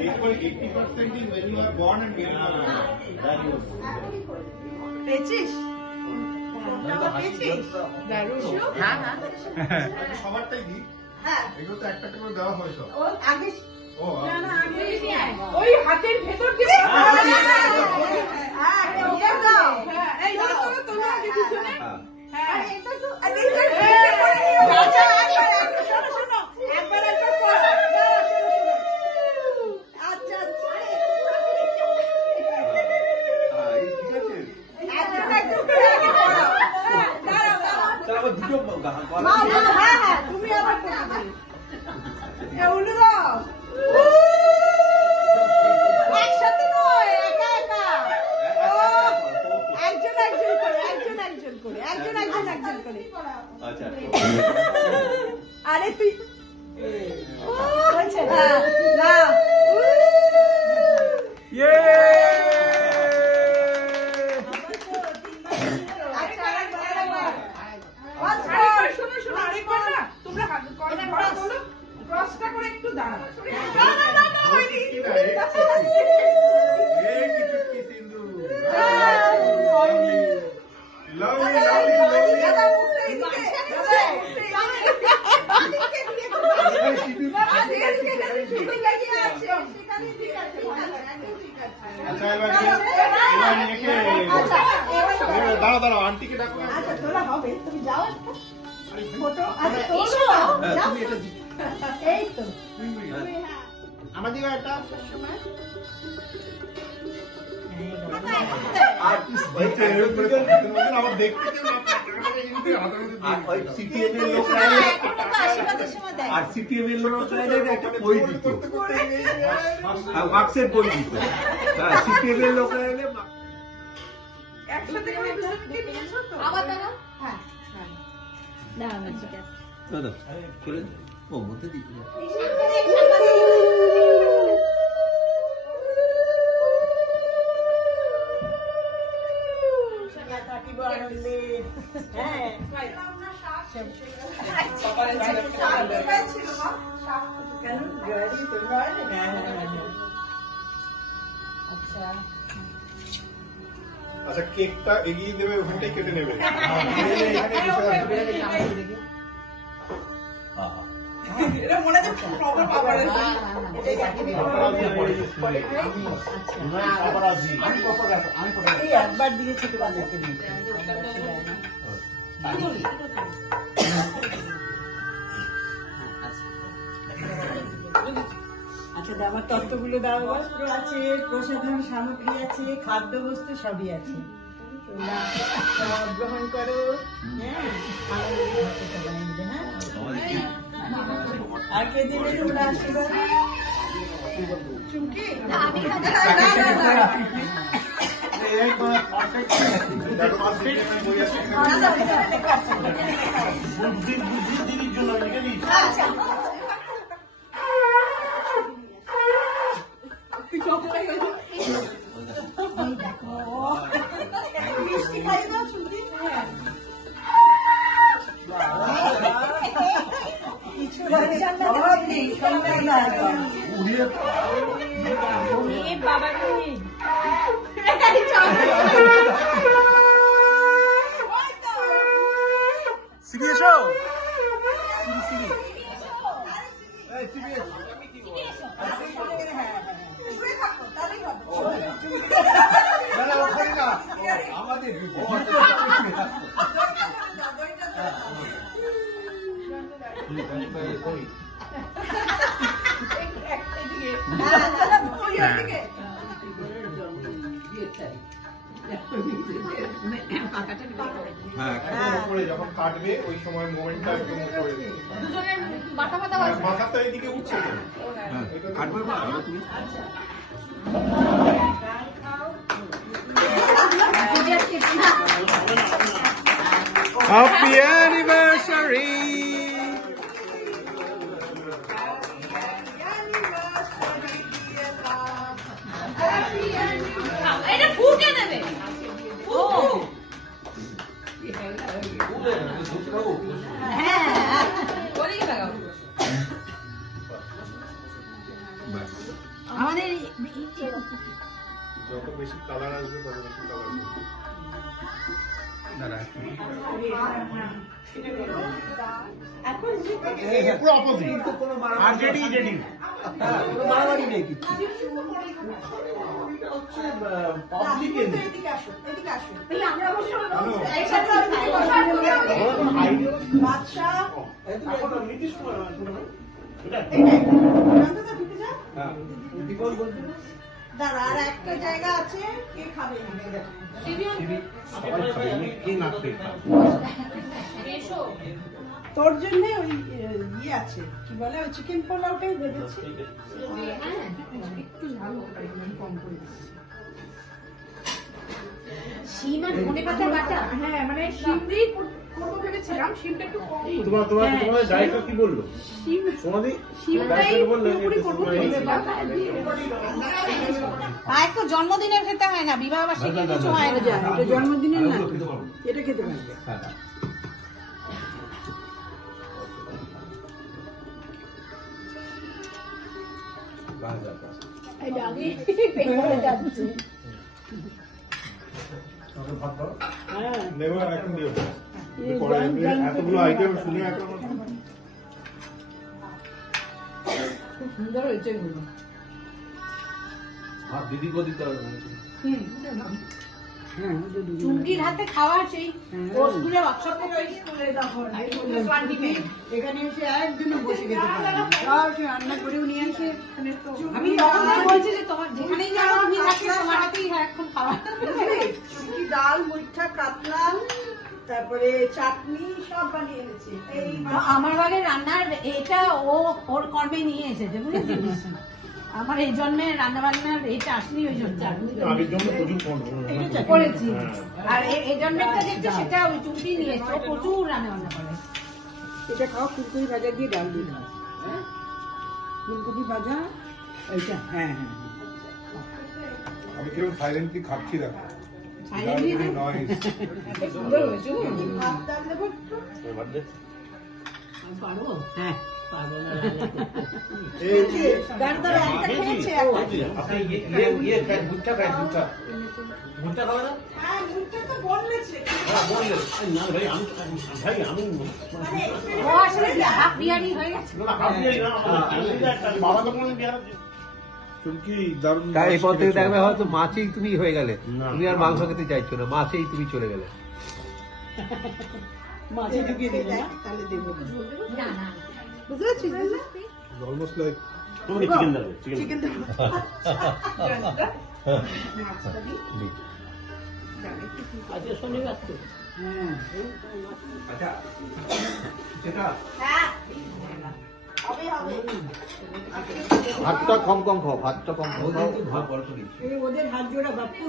80% is when you are born and when you are born. পেয়েছিস? পেয়েছিস? দারুণ। হ্যাঁ হ্যাঁ। সবারটাই দিই। হ্যাঁ। এগুলো তো একটা করে দেওয়া হয় সব। ও আগে ও না না আগে ওই হাতের ভেতর দিয়ে হ্যাঁ ওটা দাও। হ্যাঁ এই দাও তোমরা আগে পিছনে। হ্যাঁ এটা তো আরে আচ্ছা শোনো শোনো একবার একবার পড়ো। আচ্ছা আচ্ছা তুমি আবার একসাথে নয় একা একা একজন একজন করে একজন একজন করে একজন একজন একজন করে আরে তুই না দাঁড়াও আন্টিকে ডাকো। আচ্ছা তোরা হবে তুমি যাও ফটো আচ্ছা এই তো আমাদের একটা আমার দেখতে আর সিপিএম এর লোকরা একটা বই দিত, মার্কসের বই দিত। সিপিএম এর লোকরা এলে একসাথে করে আবার দাও। হ্যাঁ দাও না ঠিক আছে দাদা করে ও মধ্যে দিত আচ্ছা কেকটা এগিয়ে দেবে, ওখানটাই কেটে নেবে। একবার দিয়েছি তোমাদেরকে আচ্ছা আমার তত্ত্বগুলো দাও। বস্ত্র আছে, প্রসাধন সামগ্রী আছে, খাদ্য বস্তু সবই আছে, তোমরা সব গ্রহণ করো। হ্যাঁ আর কে দেবে তোমরা আশীর্বাদ? চুমকি দিদির জন্য যখন কাটবে ওই সময় মোমেন্টটা একদম মাথাটা এদিকে উঠছে। Happy anniversary! এটা ফুটে দেবে। ও হ্যাঁ বলি লাগাও। আমাদের যত বেশি কালার আসবে তত বেশি কালার পুরো অপোজিট আর জেডি জেডি কোনো বাড়াবাড়ি নেই কিছু। পাবলিক এদিকে আসো, এদিকে আসো। বাদশা, নীতিশ কুমার জানতো ঢুকে যা। হ্যাঁ, বিকল বলতে না? দাঁড়া, আর একটা জায়গা আছে, কে খাবে না? সবাই খাবে কে না খেয়ে খাবে তোর জন্য ওই ইয়ে আছে, কি বলে ওই চিকেন পোলাওটাই ভেবেছি। শিম আর ধনে পাতা বাটা। হ্যাঁ মানে শিম দিয়েই করবো ভেবেছিলাম, শিমটা একটু কম। তোমার ডাইরেক্টর কি বললো শিম সোনাদি শিমটাই পুরোপুরি করবো ভেবেছিলাম। পায়েস তো জন্মদিনে খেতে হয় না, বিবাহ বার্ষিকী কিছু হয় না। এটা জন্মদিনের না, এটা খেতে পারবে। হ্যাঁ। এই ডালি পেট ভরে যাচ্ছে। আমাকে ভাত দাও। হ্যাঁ, নেবো এখন দিও এই পরে জল এতগুলো আইটেম শুনে এখন খুব সুন্দর হয়েছে এগুলো। ভাত দিদি করে দিতে হবে। হ্যাঁ, ওটা দুটো। চুমকির হাতে খাওয়া সেই হ্যাঁ। স্কুলে ওয়ার্কশপ থেকে ওই স্কুলে তখন এখানে এসে একজনে বসে খেতে পারবে না। সব সে রান্না করেও নিয়ে আসে। আমি তখন থেকে বলছি যে তোমার যেখানেই যাবো তুমি থাকবে তোমার হাতেই এখন খাওয়া। বুঝলি? ডাল, মুইঠা, কাতলা, তারপরে চাটনি সব বানিয়ে এনেছে। এই আমার বাড়ি রান্নার এটা ও ওর কর্মে নিয়ে এসেছে, বুঝেছিস? আমার এই জন্মে রান্না বান্নার এটা আসলেই ওই জন্য আগের জন্য প্রচুর করেছি। আর এই জন্মেরটা দেখছি সেটা ওই চুমকি নিয়ে এসছে, ও প্রচুর রান্না বান্না করে। এটা খাও, ফুলকপি ভাজা দিয়ে ডাল দিয়ে দাও। ফুলকপি ভাজা এইটা, হ্যাঁ হ্যাঁ। আমি কিরকম সাইলেন্টলি খাচ্ছি দেখো Silently না? নয়েজ সুন্দর হয়েছে গো। ভাত ডাল দেবো একটু? পারবো? হ্যাঁ। এই ডাল দাও, একটা খেয়েছে একটা। আপনি ইয়ে খাই, ভুট্টা খাই, ভুট্টা। ভুট্টা খাবে না? হ্যাঁ, মুখটা তো বললেছে। হ্যাঁ, বললেন। না ভাই, আমি ও আসলে হাফ বিরিয়ানি হয়ে গেছে। বাবা তো কোনো বিহার চুমকি দারুণ এই পর থেকে দেখবে হয়তো মাছেই তুমি হয়ে গেলে, তুমি আর মাংস খেতে চাইছো না, মাছেই তুমি চলে গেলে। মাছে ঢুকিয়ে দেবো না, তাহলে দেবো। না না বুঝতে পারছিস না? অলমোস্ট লাইক তুমি চিকেন দেবে, চিকেন দেবো। আজকে শনিবার তো। হ্যাঁ। আচ্ছা, সেটা হ্যাঁ। হবে হবে। ভাতটা কম কম খাও, ভাতটা কম কম খাও। ভাত বলতো কি? এই ওদের হাত জোড়া বাপু।